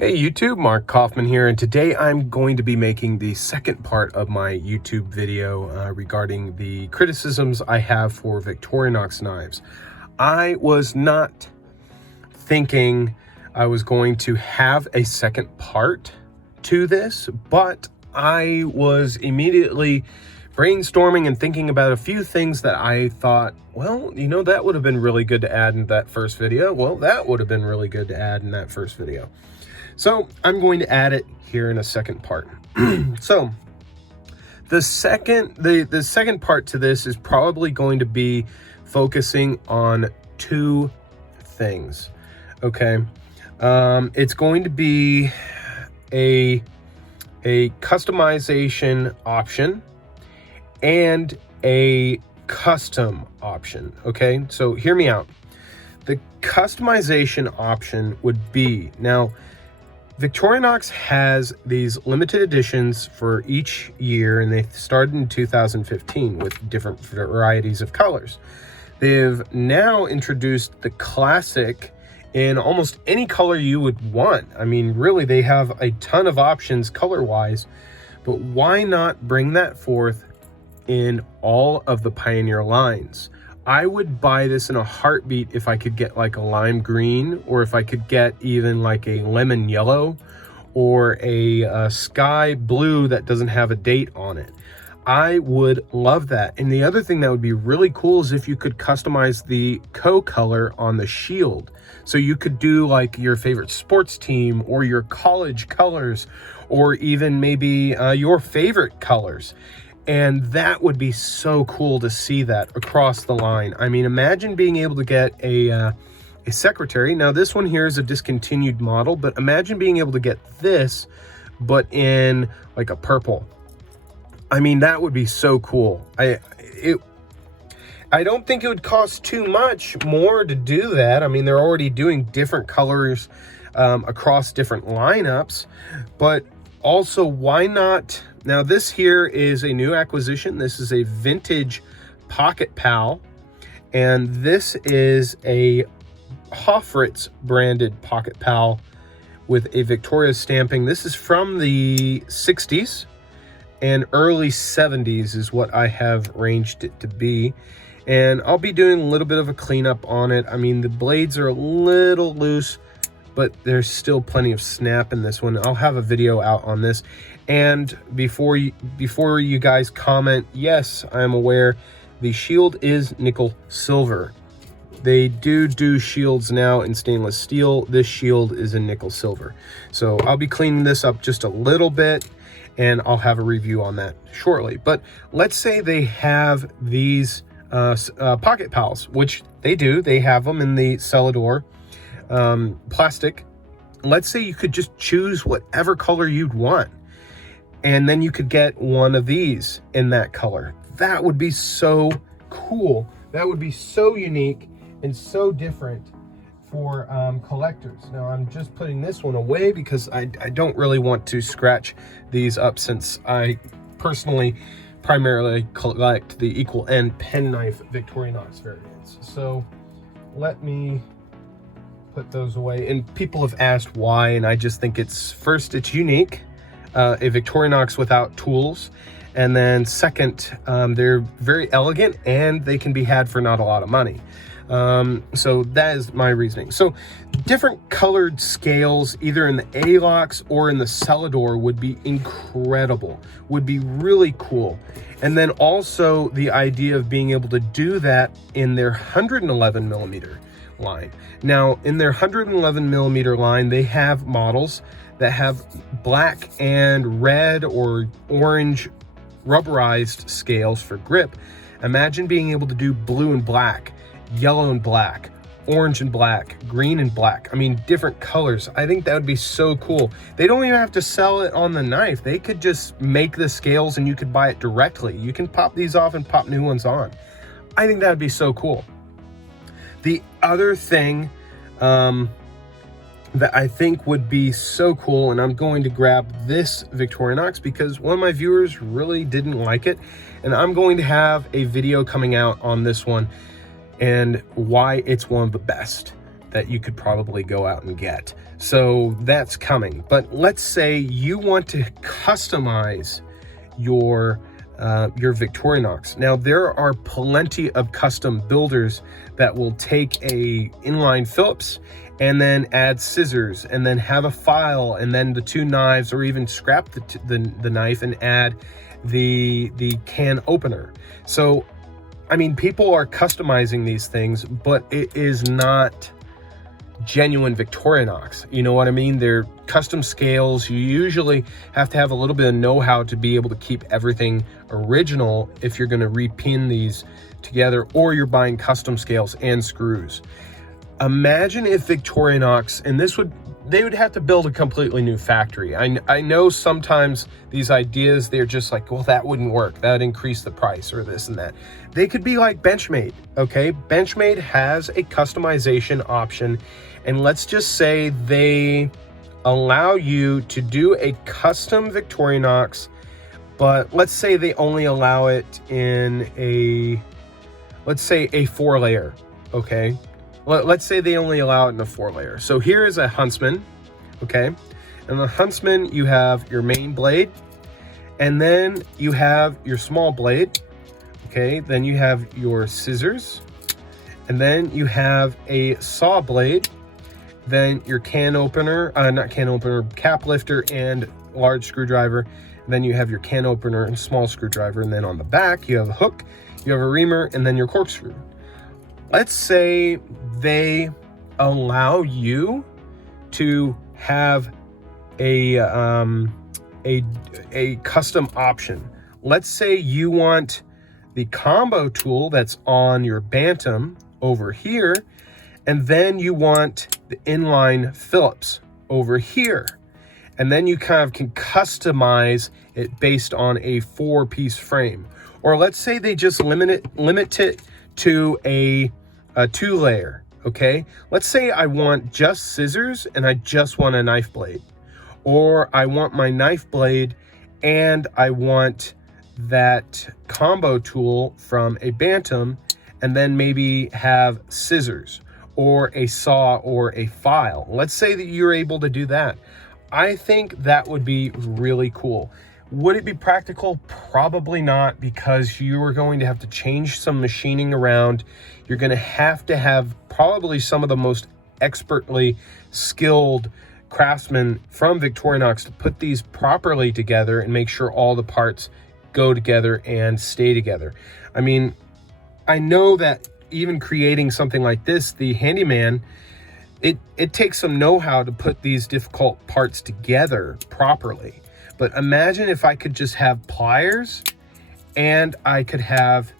Hey YouTube, Mark Kaufman here, and today I'm going to be making the second part of my YouTube video regarding the criticisms I have for Victorinox knives. I was not thinking I was going to have a second part to this, but I was immediately brainstorming and thinking about a few things that I thought, well, you know, that would have been really good to add in that first video. Well, that would have been really good to add in that first video. So I'm going to add it here in a second part. So the second part to this is probably going to be focusing on two things. Okay, it's going to be a customization option and a custom option. Okay, so hear me out. The customization option would be, now Victorinox has these limited editions for each year, and they started in 2015 with different varieties of colors. They've now introduced the classic in almost any color you would want. I mean, really, they have a ton of options color-wise, but why not bring that forth in all of the Pioneer lines? I would buy this in a heartbeat if I could get like a lime green, or if I could get even like a lemon yellow or a sky blue that doesn't have a date on it. I would love that. And the other thing that would be really cool is if you could customize the co-color on the shield. So you could do like your favorite sports team or your college colors, or even maybe your favorite colors. And that would be so cool to see that across the line. I mean, imagine being able to get a secretary. Now, this one here is a discontinued model, but imagine being able to get this, but in like a purple. I mean, that would be so cool. I don't think it would cost too much more to do that. I mean, they're already doing different colors across different lineups, but also, why not? Now, this here is a new acquisition. This is a vintage Pocket Pal, and this is a Hofritz branded Pocket Pal with a Victoria stamping. This is from the 60s and early 70s is what I have ranged it to be. And I'll be doing a little bit of a cleanup on it. I mean, the blades are a little loose, but there's still plenty of snap in this one. I'll have a video out on this. And before you guys comment, yes, I'm aware the shield is nickel silver. They do shields now in stainless steel. This shield is in nickel silver. So I'll be cleaning this up just a little bit, and I'll have a review on that shortly. But let's say they have these Pocket Pals, which they do. They have them in the Celador plastic. Let's say you could just choose whatever color you'd want, and then you could get one of these in that color. That would be so cool. That would be so unique and so different for collectors. Now, I'm just putting this one away because I don't really want to scratch these up, since I personally primarily collect the equal end penknife Victorinox variants. So let me put those away. And people have asked why, and I just think it's, first, it's unique, a Victorinox without tools, and then second, they're very elegant and they can be had for not a lot of money. So that is my reasoning. So different colored scales, either in the A-Locks or in the Celador, would be incredible, would be really cool. And then also the idea of being able to do that in their 111 millimeter line. Now, in their 111 millimeter line, they have models that have black and red or orange rubberized scales for grip. Imagine being able to do blue and black, yellow and black, orange and black, green and black. I mean, different colors. I think that would be so cool. They don't even have to sell it on the knife. They could just make the scales and you could buy it directly. You can pop these off and pop new ones on. I think that would be so cool. The other thing that I think would be so cool, and I'm going to grab this Victorinox because one of my viewers really didn't like it, and I'm going to have a video coming out on this one and why it's one of the best. that you could probably go out and get. So that's coming. But let's say you want to customize your Victorinox. Now, there are plenty of custom builders that will take a inline Phillips and then add scissors and then have a file and then the 2 knives, or even scrap the knife and add the can opener. So, I mean, people are customizing these things, but it is not genuine Victorinox. You know what I mean? They're custom scales. You usually have to have a little bit of know-how to be able to keep everything original if you're going to repin these together, or you're buying custom scales and screws. Imagine if Victorinox, and they would have to build a completely new factory. I know sometimes these ideas, they're just like, well, that wouldn't work. That would increase the price or this and that. They could be like Benchmade, okay? Benchmade has a customization option, and let's just say they allow you to do a custom Victorinox, but let's say they only allow it in let's say a 4-layer, okay? Let's say they only allow it in a 4-layer. So here is a Huntsman, okay? And the Huntsman, you have your main blade, and then you have your small blade, okay? Then you have your scissors, and then you have a saw blade, then your can opener, cap lifter and large screwdriver. And then you have your can opener and small screwdriver. And then on the back, you have a hook, you have a reamer, and then your corkscrew. Let's say they allow you to have a custom option. Let's say you want the combo tool that's on your Bantam over here, and then you want the inline Phillips over here. And then you kind of can customize it based on a 4-piece frame. Or let's say they just limit it to a 2-layer, okay? Let's say I want just scissors and I just want a knife blade. Or I want my knife blade and I want that combo tool from a Bantam, and then maybe have scissors or a saw or a file. Let's say that you're able to do that. I think that would be really cool. Would it be practical? Probably not, because you are going to have to change some machining around. You're going to have probably some of the most expertly skilled craftsmen from Victorinox to put these properly together and make sure all the parts go together and stay together. I mean, I know that even creating something like this, the handyman, it takes some know-how to put these difficult parts together properly. But imagine if I could just have pliers and I could have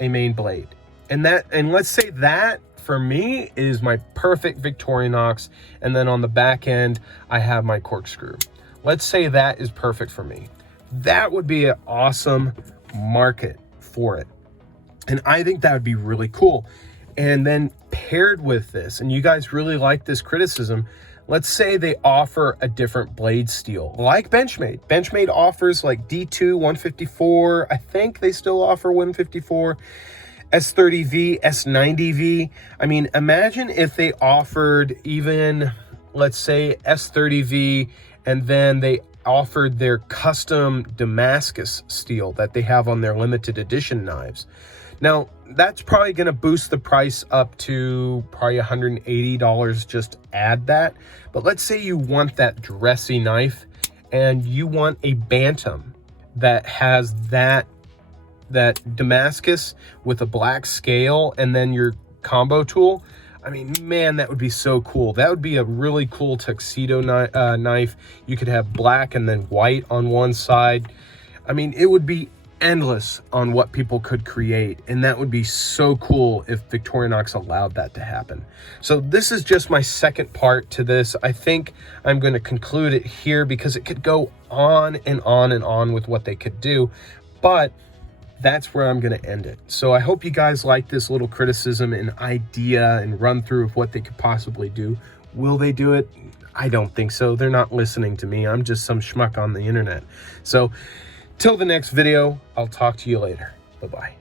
a main blade. And let's say that for me is my perfect Victorinox. And then on the back end, I have my corkscrew. Let's say that is perfect for me. That would be an awesome market for it. And I think that would be really cool. And then paired with this, and you guys really like this criticism, let's say they offer a different blade steel, like Benchmade. Benchmade offers like D2 154. I think they still offer 154, S30V, S90V. I mean, imagine if they offered even, let's say, S30V, and then they offered their custom Damascus steel that they have on their limited edition knives. Now, that's probably going to boost the price up to probably $180, just add that. But let's say you want that dressy knife and you want a Bantam that has that Damascus with a black scale and then your combo tool. I mean, man, that would be so cool. That would be a really cool tuxedo knife. You could have black and then white on one side. I mean, it would be endless on what people could create, and that would be so cool if Victorinox allowed that to happen. So this is just my second part to this. I think I'm going to conclude it here because it could go on and on and on with what they could do, but that's where I'm going to end it. So I hope you guys like this little criticism and idea and run through of what they could possibly do. Will they do it? I don't think so. They're not listening to me. I'm just some schmuck on the internet. So till the next video, I'll talk to you later. Bye-bye.